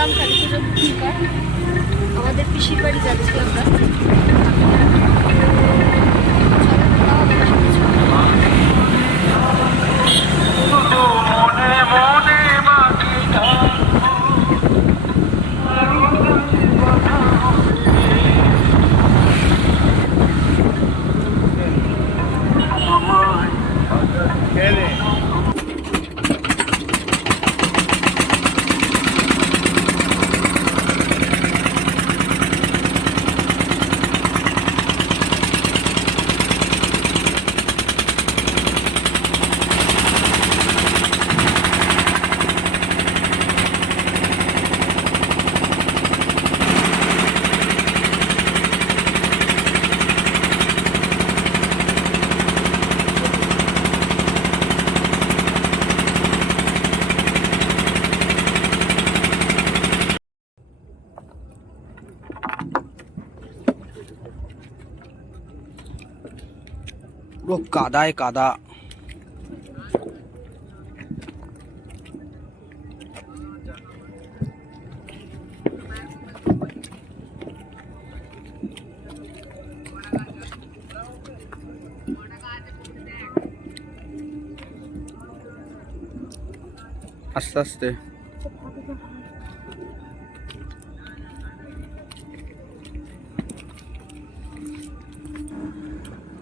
চললাম কালী পুজো বুকিং আমাদের পিসির বাড়ি যাচ্ছি আমরা। পুরো কাদায় কাদা আস্তে আস্তে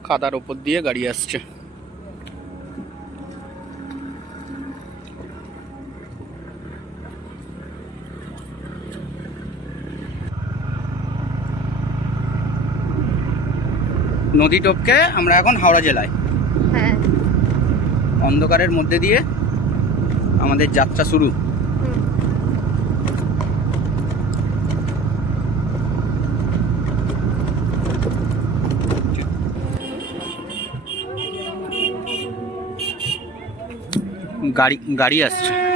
কাদার ওপর দিয়ে গাড়ি আসছে। নদী টপকে আমরা এখন হাওড়া জেলায়। হ্যাঁ। অন্ধকারের মধ্যে দিয়ে আমাদের যাত্রা শুরু। গাড়ি গাড়ি আসছে।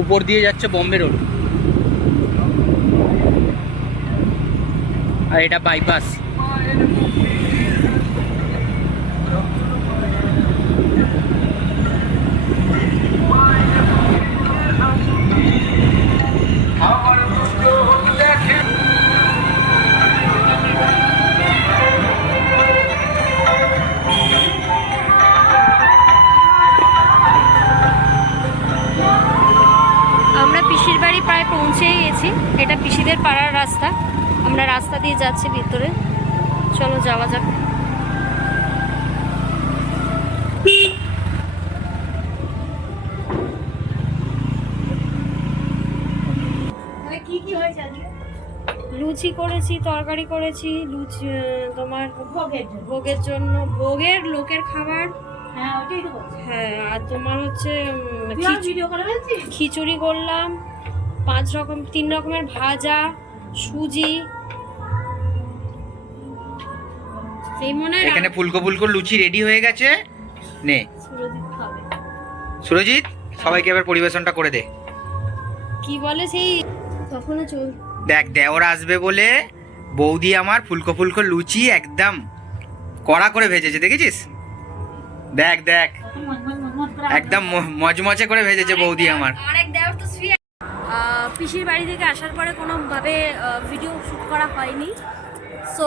উপর দিয়ে যাচ্ছে বম্বে রোড। আর এটা বাইপাস পৌঁছেই গেছি। এটা পিসিদের পাড়ার রাস্তা। আমরা রাস্তা দিয়ে যাচ্ছি ভিতরে। চলো যাওয়া যাক। আজকে? লুচি করেছি তরকারি করেছি লুচি তোমার ভোগের জন্য। ভোগের লোকের খাবার। হ্যাঁ হ্যাঁ আর তোমার হচ্ছে খিচুড়ি করলাম। পাঁচ রকম তিন রকমের ভাজা সুজি মনে এখানে ফুলকো ফুলকো লুচি রেডি হয়ে গেছে নে সুরজিৎ সবাইকে এবার পরিবেশনটা করে দে কি বলে সেই তখনও চল দেখ দেওর আসবে বলে বৌদি আমার ফুলকো ফুলকো লুচি একদম কড়া করে ভেজেছে দেখেছিস দেখ দেখ মজমজ মজমজ একদম ম- মচমচে করে ভেজেছে বৌদি আমার পিসির বাড়ি থেকে আসার পরে কোনোভাবে ভিডিও শ্যুট করা হয়নি। সো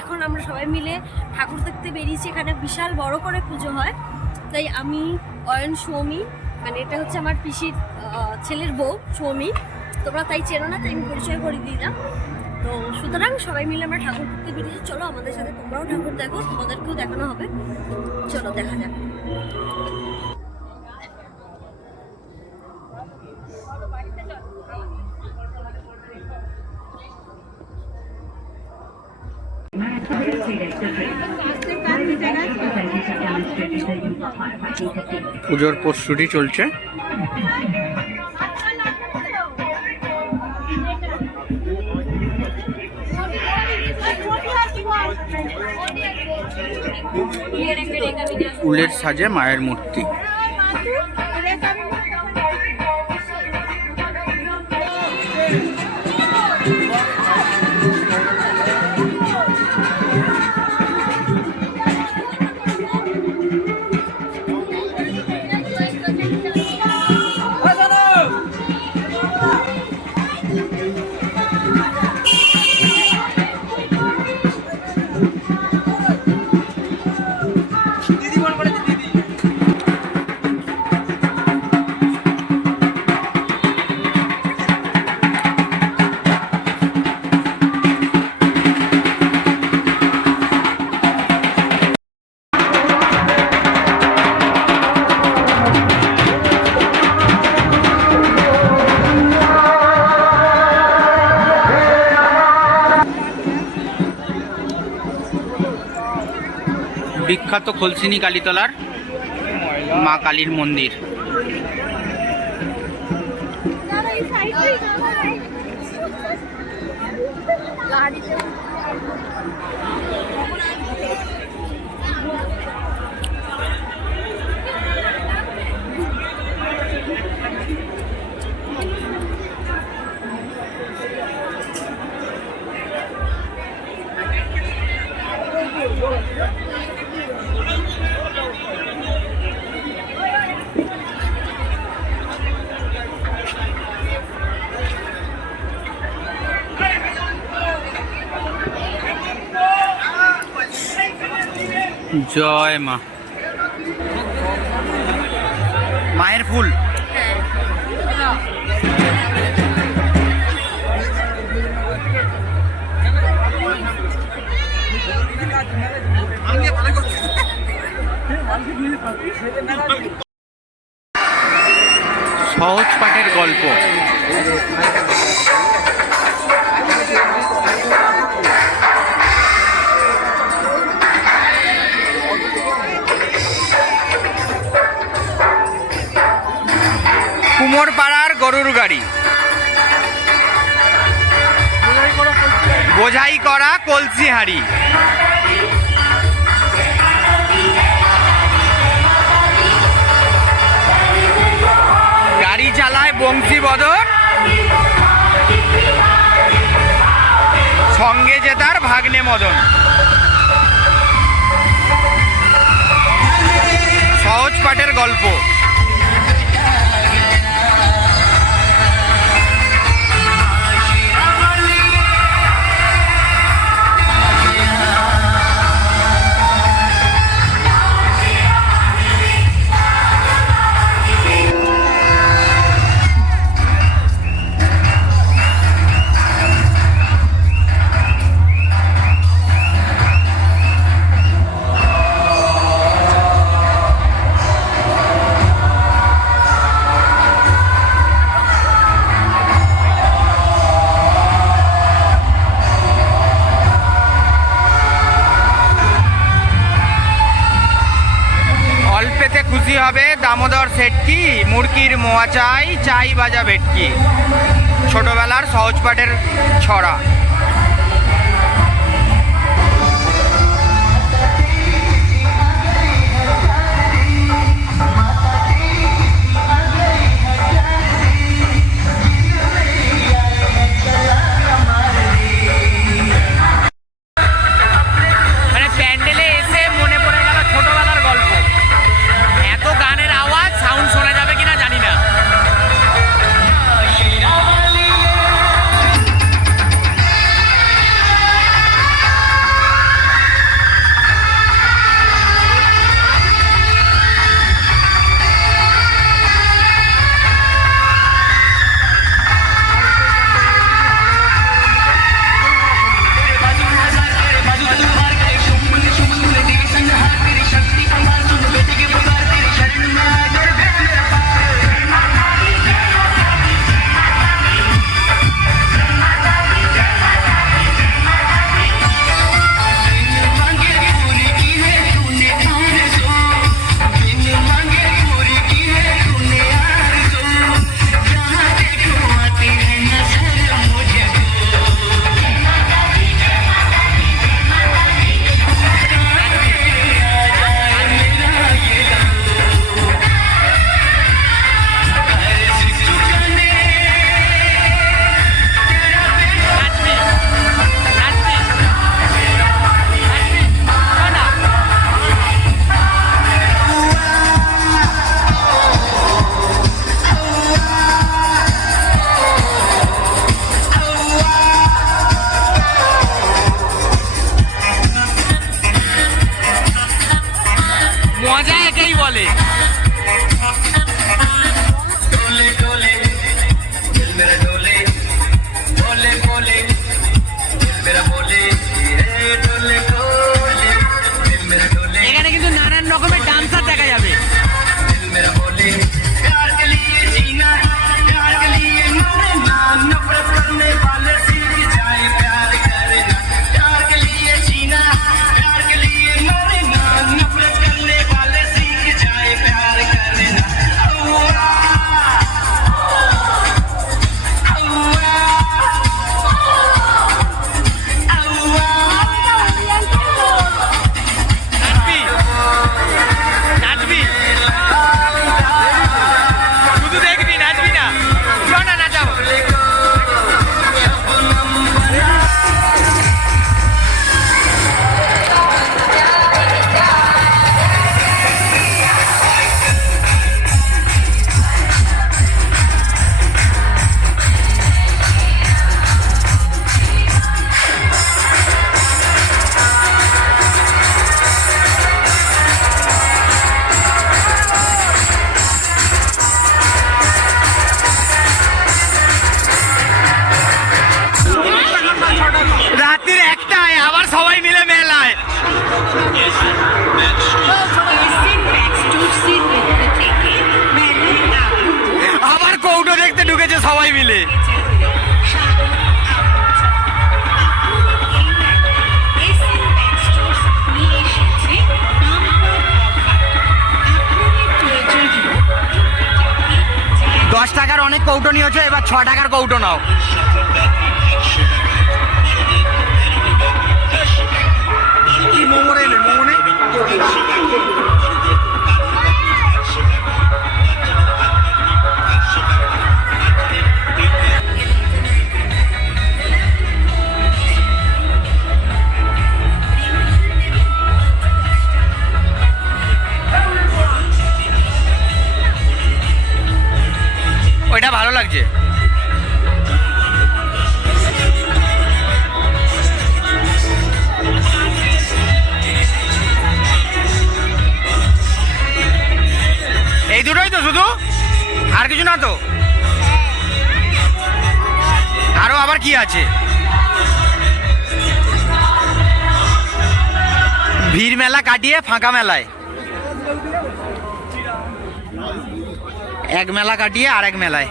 এখন আমরা সবাই মিলে ঠাকুর দেখতে বেরিয়েছি। এখানে বিশাল বড় করে পুজো হয়। তাই আমি, অয়ন, সৌমি মানে এটা হচ্ছে আমার পিসির ছেলের বউ, সৌমি। তোমরা তাই চেনো না, তাই আমি পরিচয় করে দিলাম। তো সুতরাং সবাই মিলে আমরা ঠাকুর দেখতে বেরিয়েছি। চলো আমাদের সাথে তোমরাও ঠাকুর দেখো, তোমাদেরকেও দেখানো হবে। চলো, দেখা যাক। পুজোর প্রস্তুতি চলছে। উলের সাজে মায়ের মূর্তি। বিখ্যাত খলসিনী কালীতলার মা কালীর মন্দির। জয় মা। মায়ের ফুল। সহজ পাঠের গল্প। কুমোর পাড়ার গরুর গাড়ি। বোঝাই করা কলসি হাড়ি গাড়ি চালায় বংশী বদর সঙ্গে যে তার ভাগ্নে মদন। সহজ পাঠের গল্প। দামোদর সেটকি মুরগির মোয়া চাই চাই বাজা ভেটকি। ছোটবেলার সহজ পাঠের ছড়া। কৌটো নিয়েছো এবার ছ টাকার কৌটো নাও। কি মোমো এলে মোমো ওইটা ভালো লাগছে। এই দুটোই তো শুধু? আর কিছু না তো? আরও আবার কি আছে? ভিড় মেলা কাটিয়ে ফাঁকা মেলায়। এক মেলা কাটিয়ে আর এক মেলায়।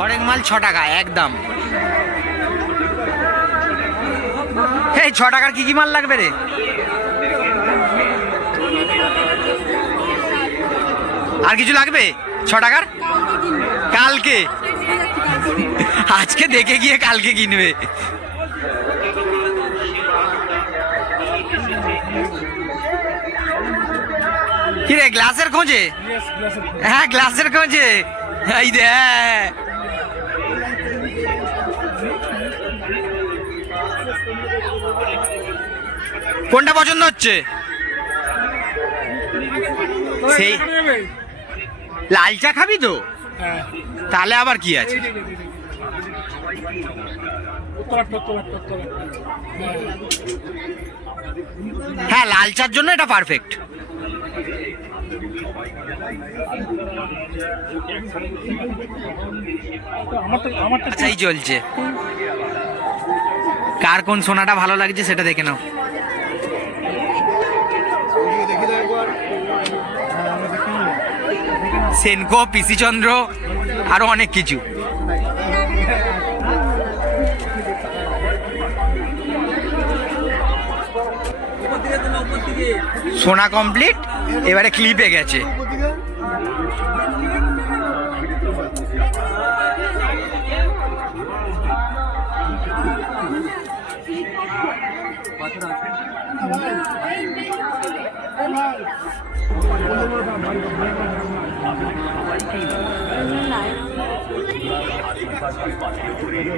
হরেক মাল ছ টাকা, একদম। এই ছ টাকার কি কি মাল লাগবে রে? আর কিছু লাগবে? ছ টাকার? কালকে। আজকে দেখে গিয়ে কালকে কিনবে। কি রে গ্লাসের খোঁজে? হ্যাঁ গ্লাসের খোঁজে। এই দে। কোনটা পছন্দ হচ্ছে? সেই লাল চা খাবি তো? তাহলে আবার কি আছে? হ্যাঁ লাল চার জন্য এটা পারফেক্ট আচ্ছা এই চলছে কার কোন সোনাটা ভালো লাগছে সেটা দেখে নাও। সেনকো পিসি চন্দ্র আরও অনেক কিছু। সোনা কমপ্লিট এবারে ক্লিপে গেছে।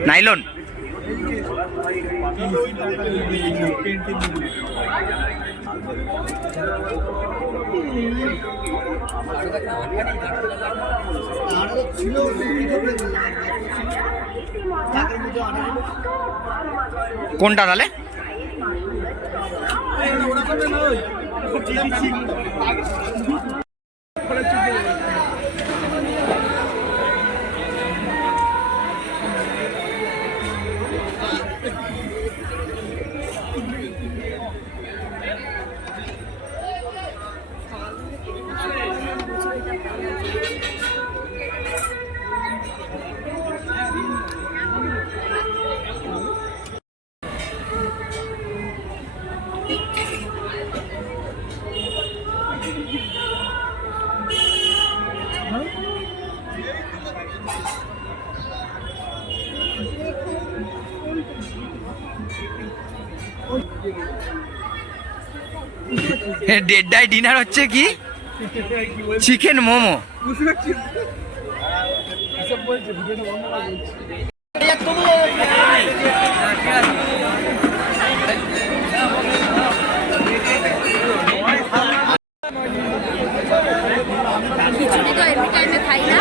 নাইলন। কোনটা তাহলে? দেড়টায় ডিনার হচ্ছে কি? চিকেন মোমো। খিচুড়ি তো এমনি টাইমে খাই না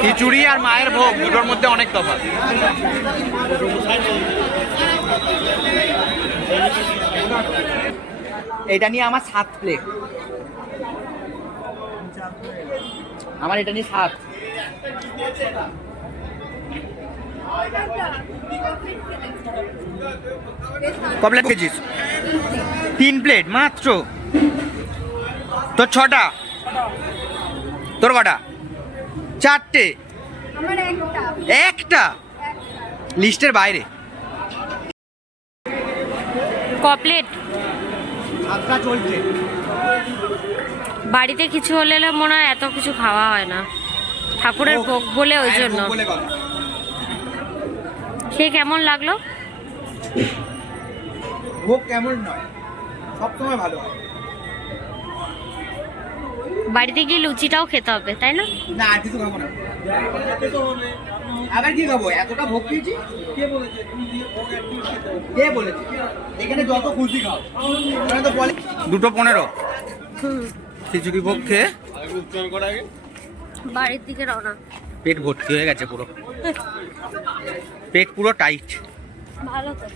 খিচুড়ি আর মায়ের ভোগ দুটোর মধ্যে অনেক তফাৎ। এটা নিয়ে আমার সাত প্লেট আমার এটা নিয়ে সাত। ক প্লেট খেয়েছিস তিন প্লেট মাত্র? তোর ছটা? তোর কটা? চারটে? একটা। লিস্টের বাইরে। কপলেট। বাড়িতে কিছু হলে মনে হয় এত কিছু খাওয়া হয় না। ঠাকুরের ভোগ। বলে ওই জন্য। সে কেমন লাগল? ভোগ কেমন নয় সবসময় ভালো হয়। বাড়িতে গিয়ে লুচিটাও খেতে হবে তাই না? না আর কিছু খাব না। আবার কি খাব? এতটা ভোগ খেয়েছি? কে বলেছে? কে বলেছে এখানে যত খুশি খাও। তো বলে দুটো পনেরো। খিচুড়ি ভোগ খেয়ে বাড়ির দিকে রওনা। পেট ভর্তি হয়ে গেছে পুরো। পেট পুরো টাইট ভালো তো।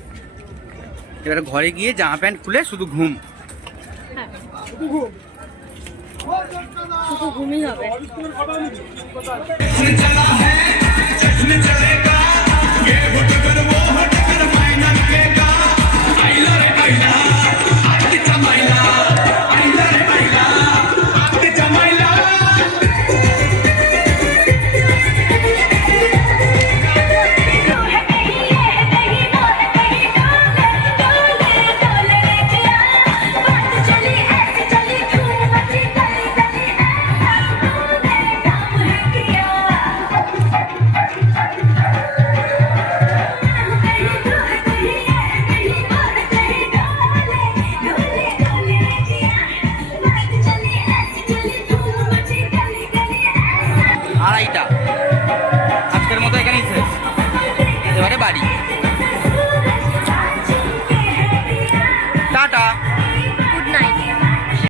এবারে ঘরে গিয়ে জামা প্যান্ট খুলে শুধু ঘুম। হ্যাঁ শুধু ঘুমই হবে ये